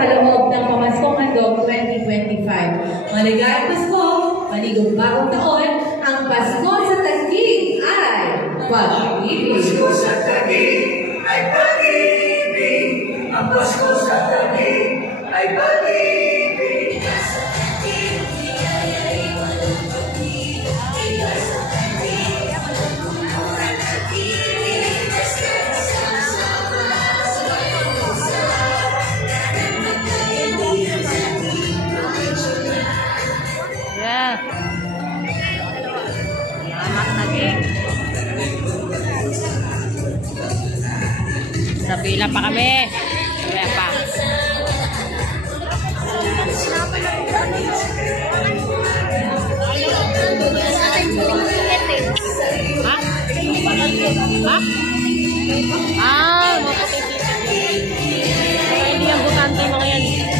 kaloob ng Pamaskong Handog 2025. Maligayang Pasko, maligong bagong taon, ang Pasko sa Taguig ay pag-ibig. Pasko sa Taguig ay pag-ibig. Ang Pasko sa Taguig ay pag-ibig. Sa pila pa kami. Kaya pa. Ha? Ha? Ah, hindi yung butante mga yan.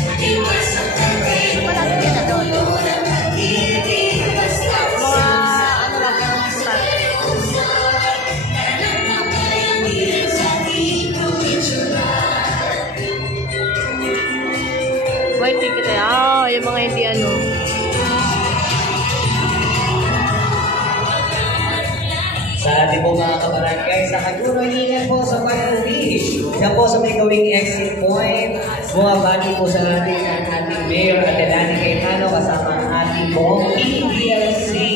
White ticket eh. Ah, yung mga hindi ano. Sa ating po mga kabarangay, sa Kagunoy, ingat po sa pag-uwi. Yan po sa may gawing exit point. Bumabati po sa ating Mayor Adelani Cayetano kasama ang ating buong PDLC.